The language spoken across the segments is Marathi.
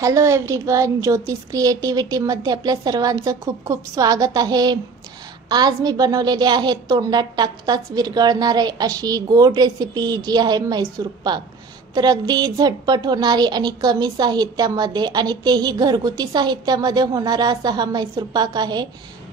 हॅलो एव्हरीवन, ज्योतिष क्रिएटिव्हिटीमध्ये आपल्या सर्वांचं खूप खूप स्वागत आहे। आज मी बनवलेली आहे तोंडात टाकताच विरघळणारी अशी गोड रेसिपी जी आहे मैसूर पाक। तर अगदी झटपट होणारी आणि कमी साहित्यामध्ये आणि तेही घरगुती साहित्यामध्ये होणारा असा हा मैसूर पाक आहे।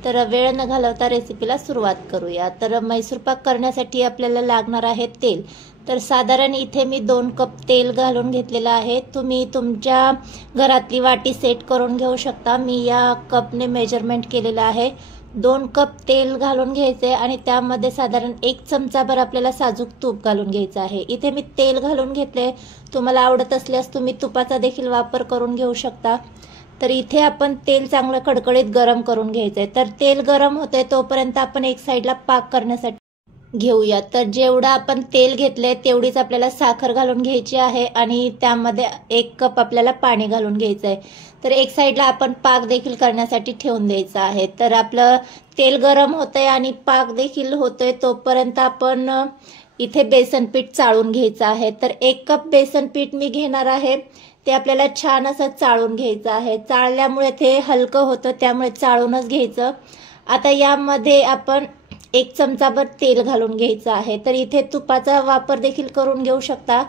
तर वेळ न घालवता रेसिपीला सुरुवात करूया। तर मैसूर पाक करण्यासाठी आपल्याला लागणार आहे तेल। तर साधारण इथे मी 2 कप तेल घालून घेतलेलं आहे। तुम्ही तुमच्या घरातली वाटी सेट करून घेऊ शकता। मी या कपने मेजरमेंट केलेलं आहे। 2 कप तेल घालून घ्यायचे आणि त्यामध्ये साधारण 1 चमचाभर आपल्याला साजूक तूप घालून घ्यायचं आहे। इथे मी तेल घालून घेतले, तुम्हाला आवडत असल्यास तुम्ही तुपाचा देखील वापर करून घेऊ शकता। तर इथे आपण तेल चांगलं कडकडीत गरम करून घ्यायचंय। तर तेल गरम होते तोपर्यंत आपण एक साईडला पाक करण्यासाठी घेऊया। तर जेवढा आपण तेल घेतले तेवढीच आपल्याला साखर घालून घ्यायची आहे आणि त्यामध्ये 1 कप आपल्याला पाणी घालून घ्यायचं आहे। तर एक साईडला आपण पाक देखील करण्यासाठी ठेवून द्यायचं आहे। तर आपलं तेल गरम होतंय आणि पाक देखील होतोय तोपर्यंत आपण इथे बेसन पीठ चाळून घ्यायचं आहे। तर 1 कप बेसन पीठ मी घेणार आहे। ते आपल्याला छान असं चाळून घ्यायचं आहे। चाळल्यामुळे ते हलकं होतं, त्यामुळे चाळूनच घ्यायचं। आता यामध्ये आपण 1 चमचाभर तेल घालून घ्यायचं आहे। तर इथे तुपाचा वापर देखील करून घेऊ शकता,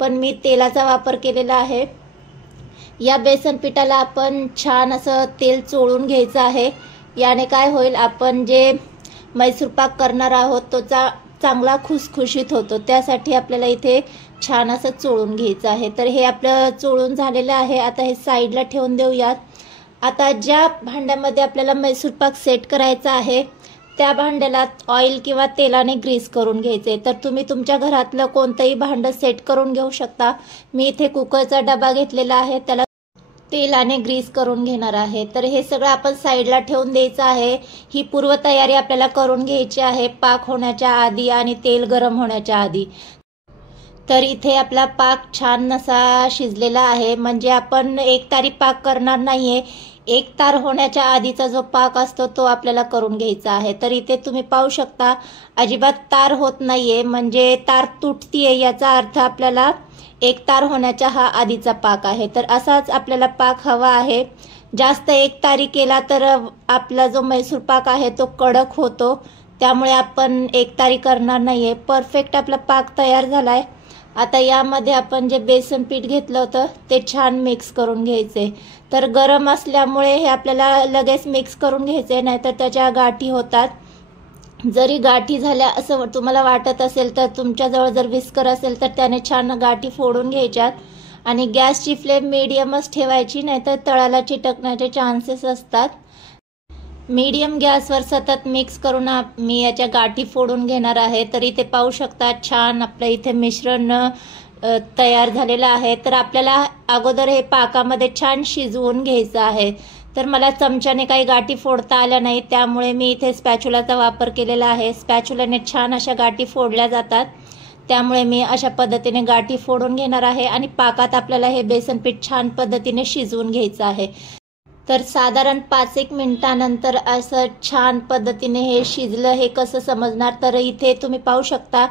पण मी तेलाचा वापर केलेला आहे। या बेसन पिठाला आपण छान असं तेल चोळून घ्यायचं आहे। याने काय होईल, आपण जे मैसूर पाक करणार आहोत तो चांगला खुसखुशीत होतो। त्यासाठी आपल्याला इथे छान असं चोळून घ्यायचं आहे। तर हे आपलं चोळून झालेलं आहे। आता हे साईडला ठेवून देऊयात। आता ज्या भांड्यामध्ये आपल्याला मैसूर पाक सेट करायचा आहे त्या भांड्याला ऑइल किंवा तेलाने ग्रीस करून घ्यायचे। तर तुम्ही तुमच्या घरातलं कोणतंही भांडं सेट करून घेऊ शकता। मी इथे कुकरचा डबा घेतलेला आहे, त्याला तेलाने ग्रीस करून घेणार आहे। तर हे सगळं आपण साईडला ठेवून द्यायचं आहे। ही पूर्वतयारी आपल्याला करून घ्यायची आहे पाक होण्याच्या आधी आणि तेल गरम होण्याच्या आधी। तर इथे आपला पाक छान असा शिजलेला आहे, म्हणजे आपण एक तारी पाक करणार नाहीये। 1 तार होण्याच्या आधीचा जो पाक असतो तो आपल्याला करून घ्यायचा आहे। तर इथे तुम्ही पाहू शकता अजिबात तार होत नाहीये, म्हणजे तार तुटतीये याचा अर्थ आपल्याला 1 तार होण्याच्या हा आधीचा पाक आहे। तर असाच आपल्याला पाक हवा आहे। जास्त 1 तारी केला तर आपला जो मैसूर पाक आहे तो कडक होतो, त्यामुळे आपण 1 तारी करणार नाहीये। परफेक्ट आपला पाक तयार झालाय। आता यामध्ये आपण जे बेसन पीठ घेतलं होतं ते छान मिक्स करून घ्यायचे। तर गरम असल्यामुळे हे आपल्याला लगेच मिक्स करून घ्यायचे, नाहीतर त्याच्या गाठी होतात। जरी गाठी झाल्या असं तुम्हाला वाटत असेल तर तुमच्याजवळ जर विस्कर असेल तर त्याने छान गाठी फोडून घ्यायच्यात आणि गॅसची फ्लेम मीडियमच ठेवायची, नाहीतर तळाला चिटकण्याचे चान्सेस असतात। मीडियम गॅसवर सतत मिक्स करून मी याच्या गाठी फोडून घेणार आहे। तर इथे पाहू शकता छान आपलं इथे मिश्रण तयार झालेलं आहे। तर आपल्याला अगोदर हे पाकामध्ये छान शिजवून घ्यायचं आहे। तर मला चमच्याने काही गाठी फोडता आल्या नाही, त्यामुळे मी इथे स्पॅच्युलाचा वापर केलेला आहे। स्पॅच्युलाने छान अशा गाठी फोडल्या जातात, त्यामुळे मी अशा पद्धतीने गाठी फोडून घेणार आहे आणि पाकात आपल्याला हे बेसन पीठ छान पद्धतीने शिजवून घ्यायचं आहे। तर साधारण 5-1 मिनिटानंतर असं छान पद्धतीने हे शिजलं हे कसं समजणार, तर इथे तुम्ही पाहू शकता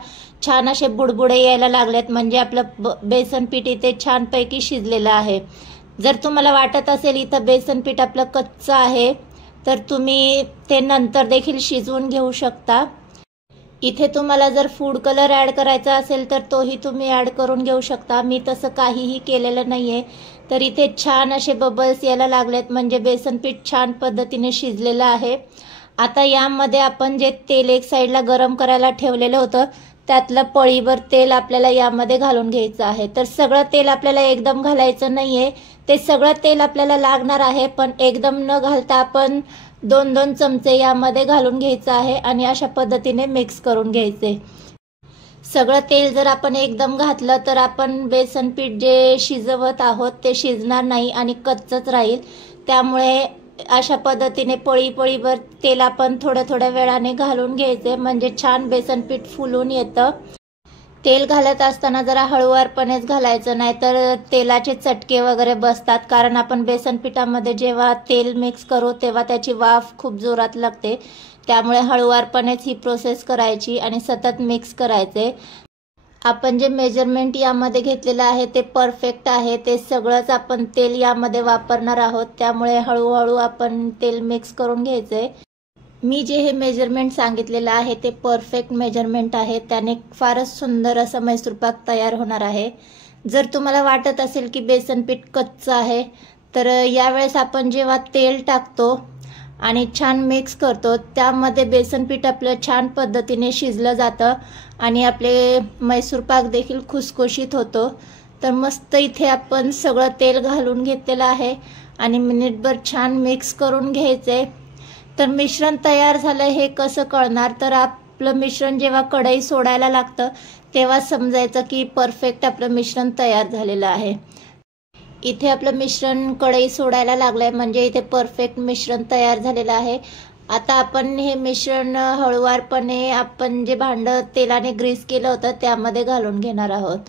छान असे बुडबुडे यायला लागलेत, म्हणजे आपलं बेसन पीठ इथे छानपैकी शिजलेलं आहे। जर तुम्हाला वाटत असेल इथं बेसन पीठ आपलं कच्चं आहे तर तुम्ही ते नंतर देखील शिजवून घेऊ शकता। इथे तुम्हाला जर फूड कलर ॲड करायचा असेल तर तोही तुम्ही ॲड करून घेऊ शकता। मी तसं काहीही केलेलं नाहीये। तर इथे छान असे बबल्स यायला लागलेत, म्हणजे बेसन पीठ छान पद्धतीने शिजलेलं आहे। आता यामध्ये आपण जे तेल एक साईडला गरम करायला ठेवलेलं होतं त्यातलं पळीभर तेल आपल्याला यामध्ये घालून घ्यायचं आहे। तर सगळं तेल आपल्याला एकदम घालायचं नाहीये, ते सगळं तेल आपल्याला लागणार आहे, पण एकदम न घालता आपण 2-2 चमचे यामध्ये घालून घ्यायचं आहे आणि अशा पद्धतीने मिक्स करून घ्यायचे। सगळं तेल जर आपण एकदम घातलं तर आपण बेसन पीठ जे शिजवत आहोत ते शिजणार नाही आणि कच्चच राहील। त्यामुळे अशा पद्धतीने पळीभर तेल आपण थोड्या वेळाने घालून घ्यायचे, म्हणजे छान बेसन पीठ फुलून येतं। तेल घालत असताना जरा हळूवारपणेच घालायचं, नाहीतर तेलाचे चटके वगैरे बसतात, कारण आपण बेसन पिठामध्ये जेव्हा तेल मिक्स करू तेव्हा त्याची वाफ खूप जोरात लागते। त्यामुळे हळूवारपणेच ही प्रोसेस करायची आणि सतत मिक्स करायचे। आपण जे मेजरमेंट यामध्ये घेतलेलं आहे ते परफेक्ट आहे. ते सगळंच आपण तेल यामध्ये वापरणार आहोत, त्यामुळे हळूहळू आपण तेल मिक्स करून घ्यायचंय. मी जे हे मेजरमेंट सांगितलेलं आहे ते परफेक्ट मेजरमेंट आहे. त्याने फारच सुंदर असं मैसूर पाक तयार होणार आहे. जर तुम्हाला वाटत असेल की बेसन पीठ कच्चं आहे, तर यावेळेस आपण जेव्हा तेल टाकतो आणि छान मिक्स करतो, त्यामध्ये बेसन पीठ आपलं छान पद्धतीने शिजलं जातं आणि आपले मैसूर पाक देखील खुसखुशीत होतो. तर मस्त इथे आपण सगळं तेल घालून घेतलेलं आहे आणि मिनिटभर छान मिक्स करून घ्यायचंय. तर मिश्रण तयार झालं हे कसं कळणार, तर आपलं मिश्रण जेव्हा कढई सोडायला लागतं तेव्हा समजायचं की परफेक्ट आपलं मिश्रण तयार झालेलं आहे. इथे आपलं मिश्रण कढई सोडायला लागलंय म्हणजे इथे परफेक्ट मिश्रण तयार झालेलं आहे. आता आपण हे मिश्रण हळूवारपणे आपण जे भांडं तेलाने ग्रीस केलं होतं त्यामध्ये घालून घेणार आहोत.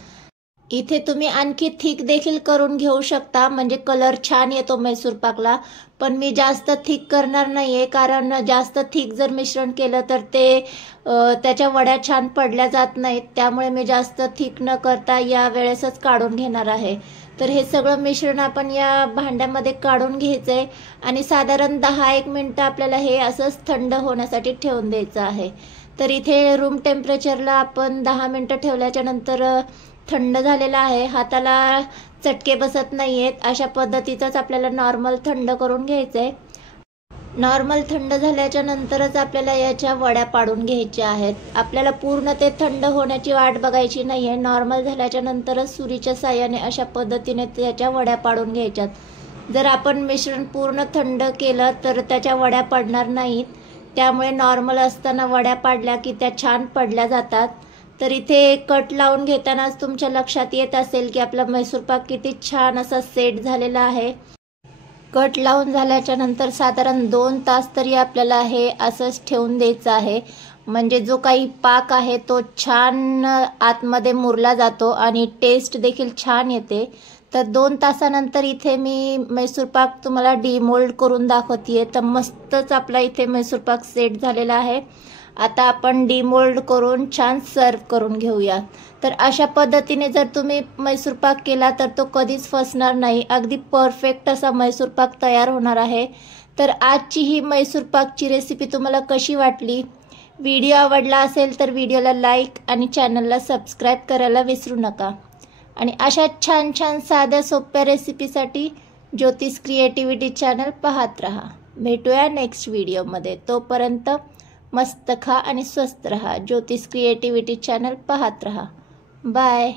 इथे तुम्ही आणखी थिक देखील करून घेऊ शकता, म्हणजे कलर छान येतो मैसूर पाकला. पण मी जास्त थिक करणार नाहीये, कारण जास्त थिक जर मिश्रण केलं तर ते त्याच्या वड्या छान पडल्या जात नाहीत. त्यामुळे मी जास्त थिक न करता या वेळेसच काढून घेणार आहे. तर हे सगळं मिश्रण आपण या भांड्यामध्ये काढून घ्यायचंय आणि साधारण 10-1 मिनिटं आपल्याला हे असंच थंड होण्यासाठी ठेवून द्यायचं आहे. तर इथे रूम टेम्परेचरला आपण 10 मिनिटं ठेवल्याच्या नंतर थंड झालेला आहे. हाताला चटके बसत नाहीयेत, अशा पद्धतीचाच आपल्याला नॉर्मल थंड करून घ्यायचंय. नॉर्मल थंड झाल्याच्या नंतरच आपल्याला याच्या वड्या पाडून घ्यायच्या आहेत. आपल्याला पूर्ण ते थंड होण्याची वाट बघायची नाहीये. नॉर्मल झाल्याच्या नंतरच सुरीच्या साहाय्याने अशा पद्धतीने त्याच्या वड्या पाडून घ्यायच्यात. जर आपण मिश्रण पूर्ण थंड केलं तर त्याच्या वड्या पडणार नाहीत. त्यामुळे नॉर्मल असताना वड्या पाडल्या की त्या छान पडल्या जातात. तर इथे कट लावून घेतानाच तुमच्या लक्षात येत असेल की आपला मैसूर पाक किती छान असा सेट झालेला आहे. कट लावून झाल्याच्या नंतर साधारण 2 तास तरी आपल्याला हे असंच ठेवून द्यायचं आहे. म्हणजे जो काही पाक आहे तो छान आतमध्ये मुरला जातो आणि टेस्ट देखील छान येते. तर 2 तासानंतर इथे मी मैसूर पाक तुम्हाला डिमोल्ड करून दाखवतेय. तर मस्तच आपला इथे मैसूर पाक सेट झालेला आहे. आता आपण डिमोल्ड करून छान सर्व करून घेऊया. तर अशा पद्धतीने जर तुम्ही मैसूर पाक केला तर तो कधीच फसणार नाही. अगदी परफेक्ट असा मैसूर पाक तयार होणार आहे. तर आजची ही मैसूर पाकची रेसिपी तुम्हाला कशी वाटली? व्हिडिओ आवडला असेल तर व्हिडिओला लाईक आणि चॅनलला सबस्क्राईब करायला विसरू नका. आणि अशा छान छान साध्या सोप्या रेसिपीसाठी ज्योतिष क्रिएटिव्हिटी चॅनल पाहत राहा. भेटूया नेक्स्ट व्हिडिओमध्ये. तोपर्यंत मस्त खा आणि स्वस्त रहा. ज्योतिष क्रिएटिव्हिटी चॅनल पाहत रहा. बाय.